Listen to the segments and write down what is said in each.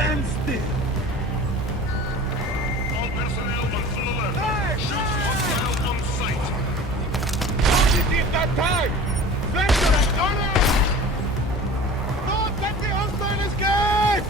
Stand still. All personnel on full alert. Shoot hostile on sight. Positiv Attack! Vector and Donner! Don't let the hostile escape!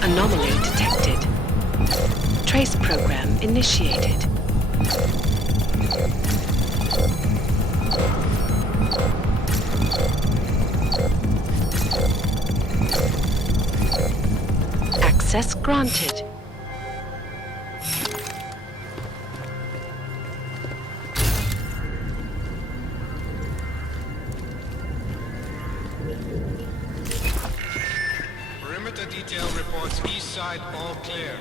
Anomaly detected. Trace program initiated. Access granted. Perimeter detail reports east side all clear.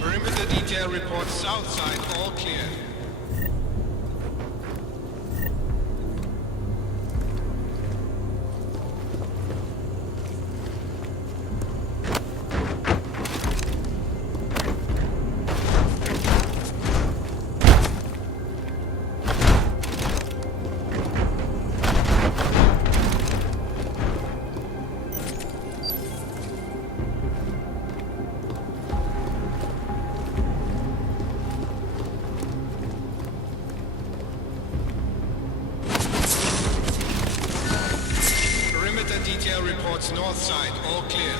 Perimeter detail reports south side all clear. Perimeter detail reports north side all clear.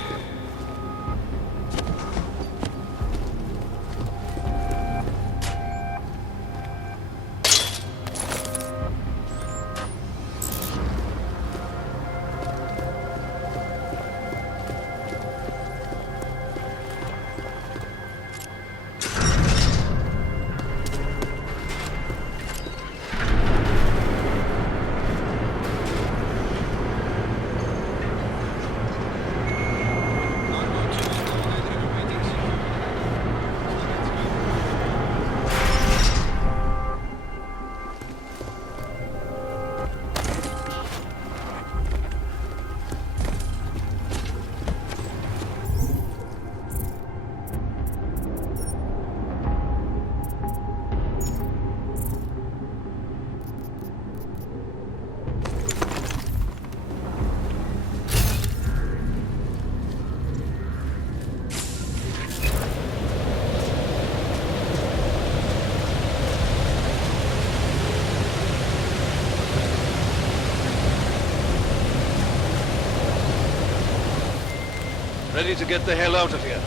Ready to get the hell out of here.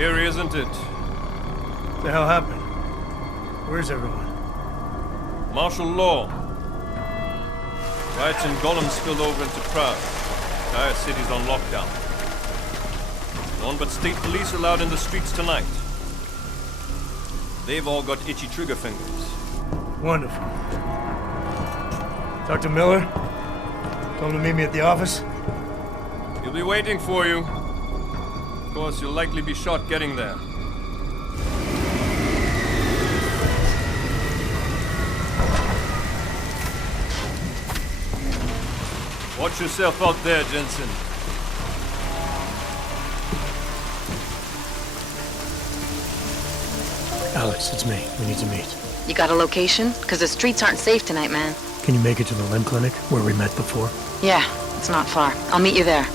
Eerie, isn't it? What the hell happened? Where's everyone? Martial law. Riots in Gollum spilled over into Prague. Entire city's on lockdown. No one but state police allowed in the streets tonight. They've all got itchy trigger fingers. Wonderful. Dr. Miller? Told him to meet me at the office? He'll be waiting for you. Of course, you'll likely be shot getting there. Watch yourself out there, Jensen. Alex, it's me. We need to meet. You got a location? Because the streets aren't safe tonight, man. Can you make it to the limb clinic where we met before? Yeah, it's not far. I'll meet you there.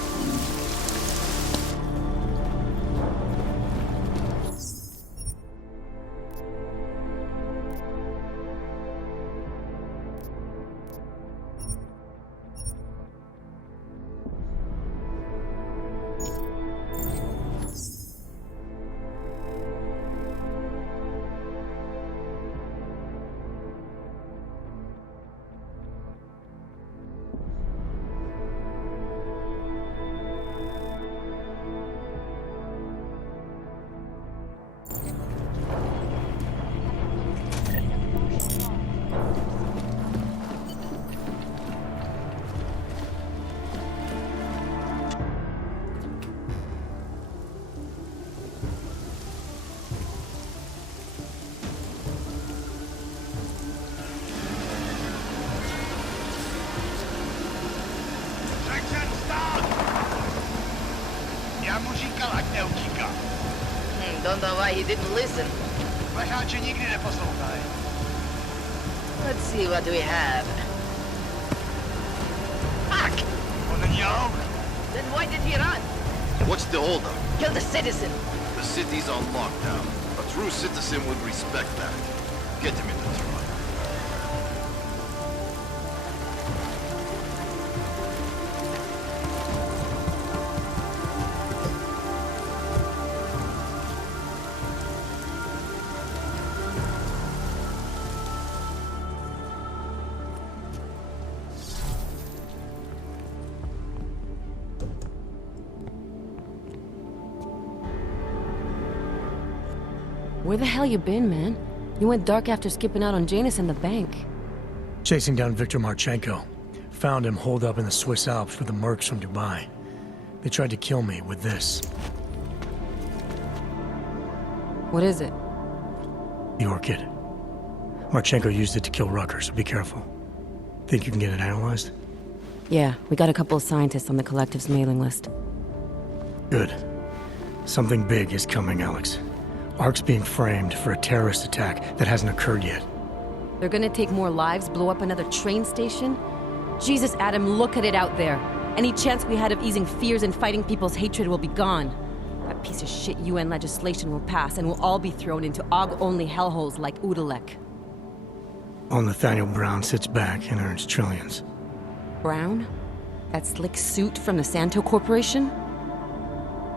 Jackson, stop! Já mu říkal, ať neutíká. Don't know why he didn't listen. Plecháče nikdy neposlouchají. Let's see what we have. Fuck! On není out. Then why did he run? What's the holdup? Kill the citizen. The city's on lockdown. A true citizen would respect that. Get him in the truck. Where the hell you been, man? You went dark after skipping out on Janus and the bank. Chasing down Viktor Marchenko. Found him holed up in the Swiss Alps with the mercs from Dubai. They tried to kill me with this. What is it? The orchid. Marchenko used it to kill Rucker, so be careful. Think you can get it analyzed? Yeah, we got a couple of scientists on the collective's mailing list. Good. Something big is coming, Alex. Ark's being framed for a terrorist attack that hasn't occurred yet. They're gonna take more lives, blow up another train station? Jesus, Adam, look at it out there. Any chance we had of easing fears and fighting people's hatred will be gone. That piece of shit UN legislation will pass, and we'll all be thrown into AUG-only hellholes like Udalek. While Nathaniel Brown sits back and earns trillions. Brown? That slick suit from the Santo Corporation?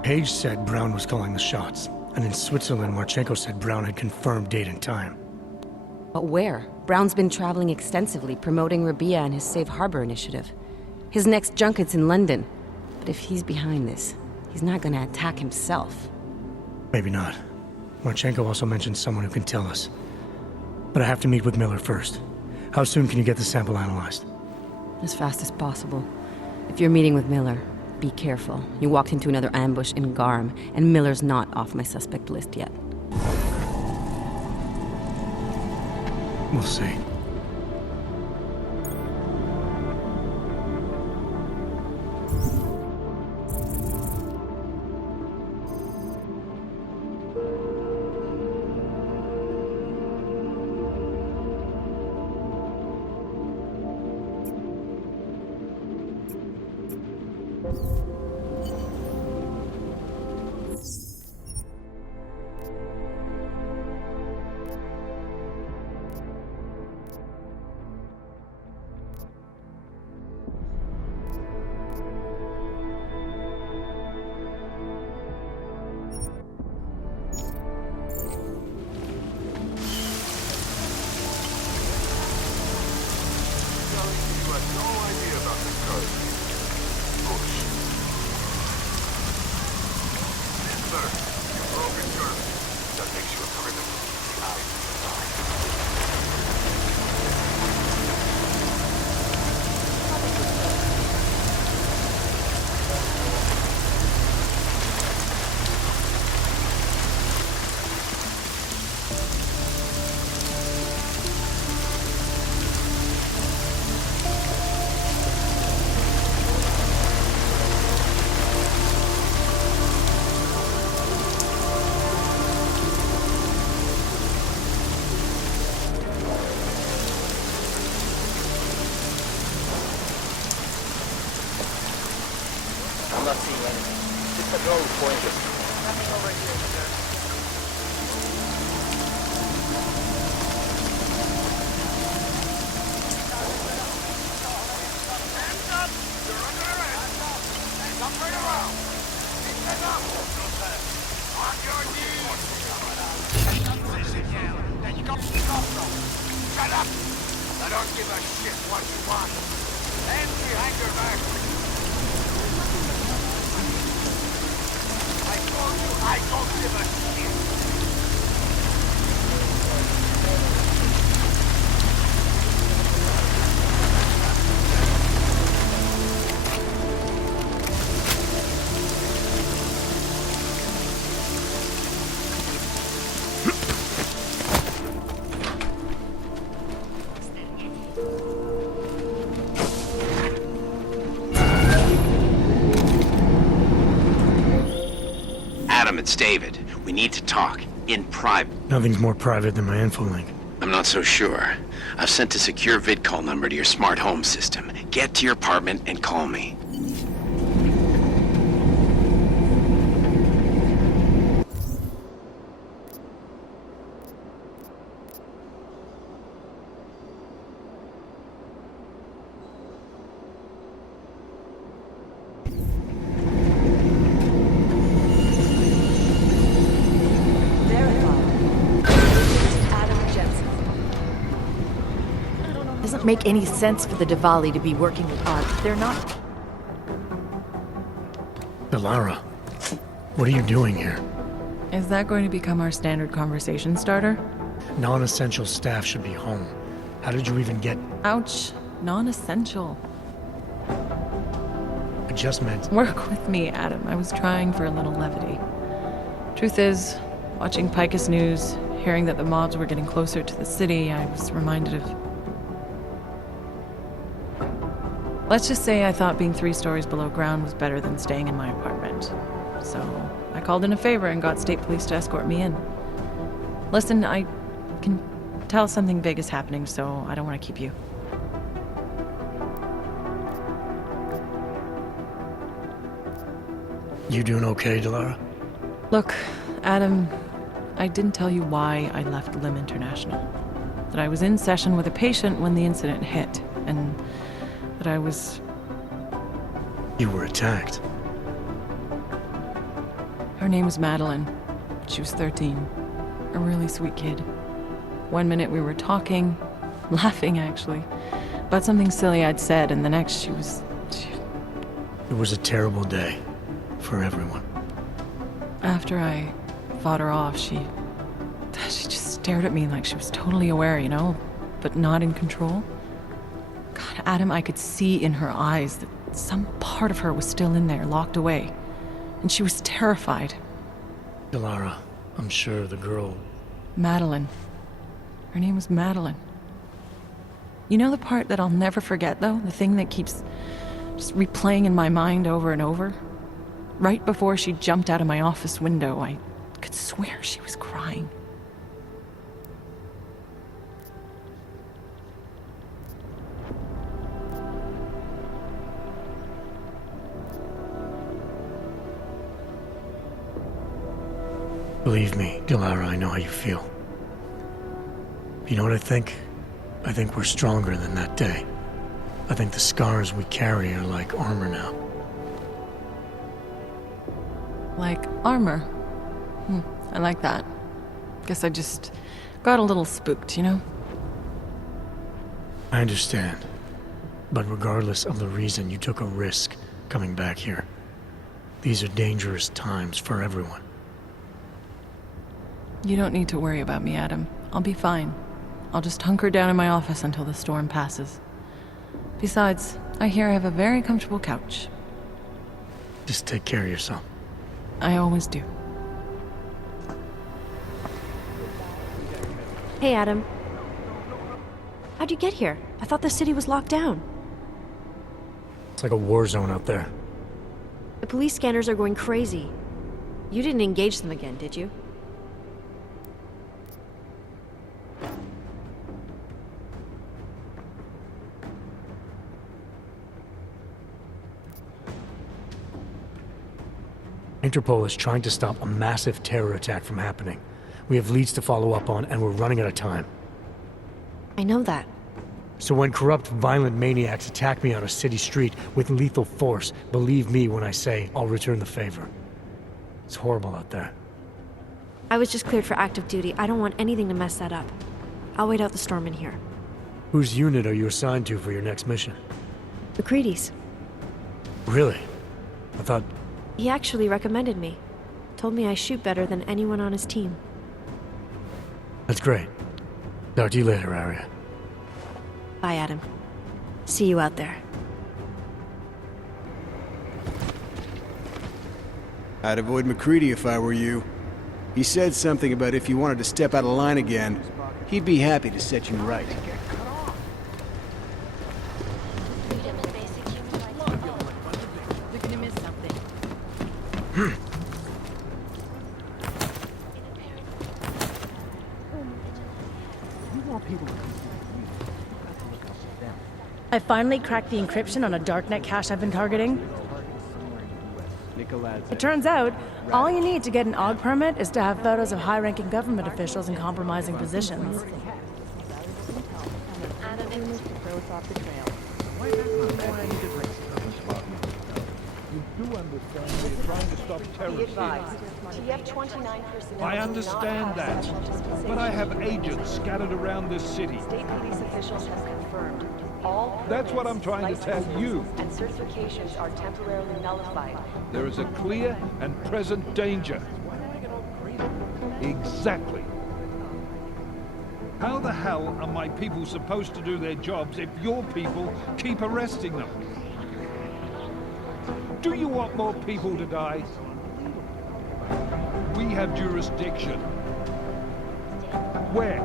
Page said Brown was calling the shots. And in Switzerland, Marchenko said Brown had confirmed date and time. But where? Brown's been traveling extensively, promoting Rabia and his Safe Harbor initiative. His next junket's in London. But if he's behind this, he's not gonna attack himself. Maybe not. Marchenko also mentioned someone who can tell us. But I have to meet with Miller first. How soon can you get the sample analyzed? As fast as possible. If you're meeting with Miller, be careful. You walked into another ambush in Garm, and Miller's not off my suspect list yet. We'll see. You had no idea about the code. Bullshit. Mister, you broke a German. That makes you a criminal. I'm not seeing anything. Just a road pointing. Nothing over here, sir. Hands up! You're under arrest! Stop right around! Stand up! On your knees! Shut up! I don't give a shit what you want. Hands behind your back. I told you I don't give a shit. Adam, it's David. We need to talk. In private. Nothing's more private than my info link. I'm not so sure. I've sent a secure vid call number to your smart home system. Get to your apartment and call me. Doesn't make any sense for the Diwali to be working with us. They're not. Delara, what are you doing here? Is that going to become our standard conversation starter? Non-essential staff should be home. How did you even get... Ouch. Non-essential. I just meant... Work with me, Adam. I was trying for a little levity. Truth is, watching Picus News, hearing that the mobs were getting closer to the city, I was reminded of... Let's just say I thought being 3 stories below ground was better than staying in my apartment. So I called in a favor and got state police to escort me in. Listen, I can tell something big is happening, so I don't want to keep you. You doing okay, Delara? Look, Adam, I didn't tell you why I left Lim International. That I was in session with a patient when the incident hit, and that I was... You were attacked. Her name was Madeline. She was 13. A really sweet kid. One minute we were talking, laughing actually, about something silly I'd said, and the next she was... It was a terrible day for everyone. After I fought her off, she just stared at me like she was totally aware, you know, but not in control. God, Adam, I could see in her eyes that some part of her was still in there, locked away. And she was terrified. Delara, I'm sure the girl... Madeline. Her name was Madeline. You know the part that I'll never forget, though? The thing that keeps just replaying in my mind over and over? Right before she jumped out of my office window, I could swear she was crying. Believe me, Delara, I know how you feel. You know what I think? I think we're stronger than that day. I think the scars we carry are like armor now. Like armor? I like that. Guess I just got a little spooked, you know? I understand. But regardless of the reason, you took a risk coming back here. These are dangerous times for everyone. You don't need to worry about me, Adam. I'll be fine. I'll just hunker down in my office until the storm passes. Besides, I hear I have a very comfortable couch. Just take care of yourself. I always do. Hey, Adam. How'd you get here? I thought the city was locked down. It's like a war zone out there. The police scanners are going crazy. You didn't engage them again, did you? Interpol is trying to stop a massive terror attack from happening. We have leads to follow up on, and we're running out of time. I know that. So when corrupt, violent maniacs attack me on a city street with lethal force, believe me when I say I'll return the favor. It's horrible out there. I was just cleared for active duty. I don't want anything to mess that up. I'll wait out the storm in here. Whose unit are you assigned to for your next mission? McCready's. Really? I thought... He actually recommended me. Told me I shoot better than anyone on his team. That's great. Talk to you later, Arya. Bye, Adam. See you out there. I'd avoid McCready if I were you. He said something about if you wanted to step out of line again, he'd be happy to set you right. You're gonna miss something. I finally cracked the encryption on a darknet cache I've been targeting. It turns out, all you need to get an AUG permit is to have photos of high-ranking government officials in compromising positions. I understand that, but I have agents scattered around this city. State police officials have confirmed all That's what I'm trying to tell you. And certifications are temporarily nullified. There is a clear and present danger. Exactly. How the hell are my people supposed to do their jobs if your people keep arresting them? Do you want more people to die? We have jurisdiction. Where?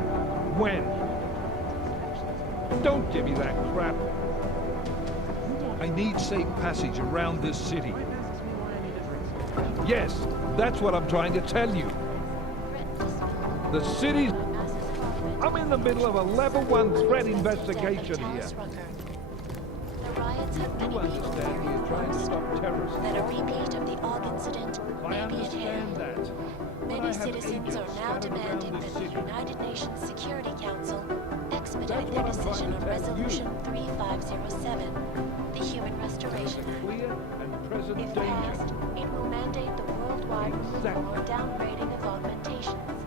When? Don't give me that crap. I need safe passage around this city. Yes, that's what I'm trying to tell you. The city's... I'm in the middle of a level 1 threat investigation here. You understand he is trying to stop terrorists. That a repeat of the AUG incident may be at hand. Many citizens are now demanding that the United Nations Security Council expedite their decision on Resolution 3507, the Human Restoration Act. If passed, it will mandate the worldwide removal or downgrading of augmentations,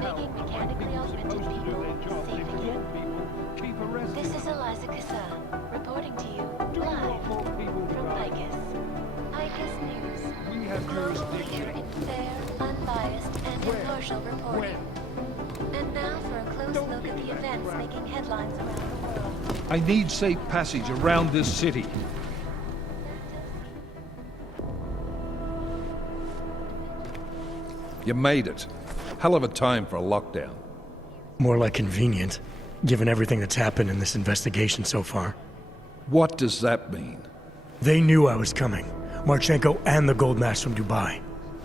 making mechanically augmented people safe again. This is Eliza Kassa, reporting to you live from Picus. Picus News, global leader in fair, unbiased, and impartial reporting. And now for a close look at the events making headlines around the world. I need safe passage around this city. You made it. Hell of a time for a lockdown. More like convenient, given everything that's happened in this investigation so far. What does that mean? They knew I was coming. Marchenko and the gold mask from Dubai.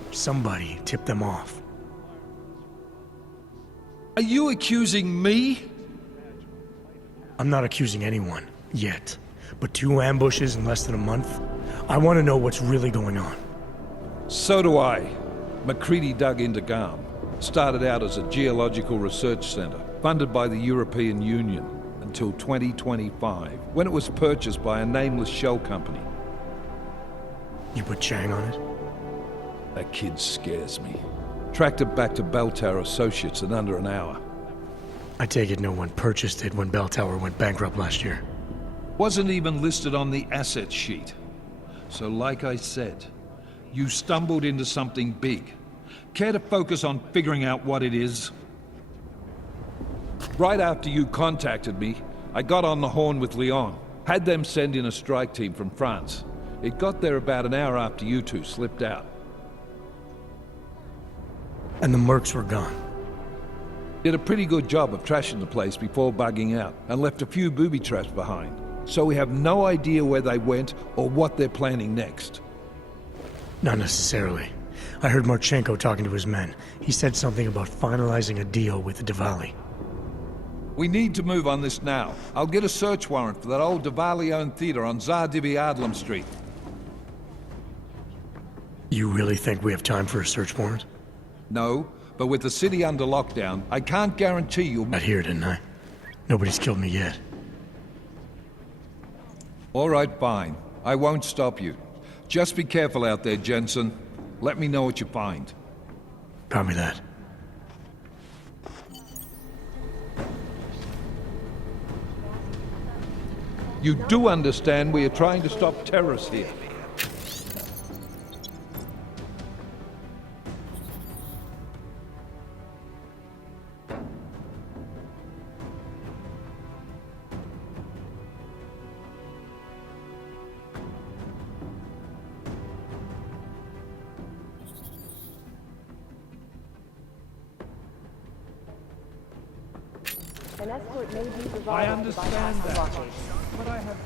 Somebody tipped them off. Are you accusing me? I'm not accusing anyone, yet. But 2 ambushes in less than a month? I want to know what's really going on. So do I. McCready dug into GARM. Started out as a geological research center, funded by the European Union, until 2025, when it was purchased by a nameless shell company. You put Chang on it? That kid scares me. Tracked it back to Bell Tower Associates in under an hour. I take it no one purchased it when Bell Tower went bankrupt last year. Wasn't even listed on the asset sheet. So like I said, you stumbled into something big. Care to focus on figuring out what it is? Right after you contacted me, I got on the horn with Lyon. Had them send in a strike team from France. It got there about an hour after you two slipped out. And the mercs were gone. Did a pretty good job of trashing the place before bugging out, and left a few booby traps behind. So we have no idea where they went or what they're planning next. Not necessarily. I heard Marchenko talking to his men. He said something about finalizing a deal with the Diwali. We need to move on this now. I'll get a search warrant for that old Diwali-owned theater on Tsar Dibi Adlam Street. You really think we have time for a search warrant? No, but with the city under lockdown, I can't guarantee you'll... Got here, didn't I? Nobody's killed me yet. All right, fine. I won't stop you. Just be careful out there, Jensen. Let me know what you find. Copy that. You do understand we are trying to stop terrorists here. An escort may be provided. I understand that, but I have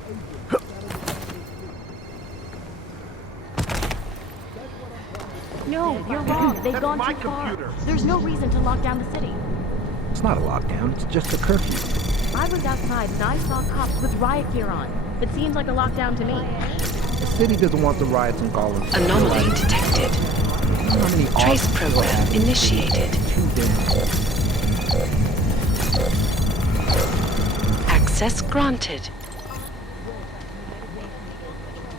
No, you're wrong. They've gone too far. There's no reason to lock down the city. It's not a lockdown, it's just a curfew. I was outside and I saw cops with riot gear on. It seems like a lockdown to me. The city doesn't want the riots in Gollum. Anomaly detected. How many Trace program initiated. Access granted.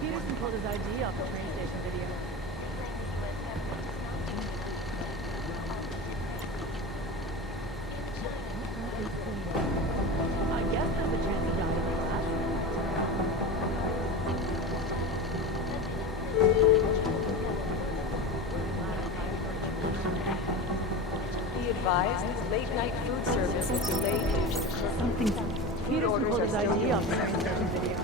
Peterson pulled his ID off the train station video. I guess there's a chance he died in the crash. Be advised, late-night food service is delayed due to the curfew. Peterson pulled his ID off the train station video.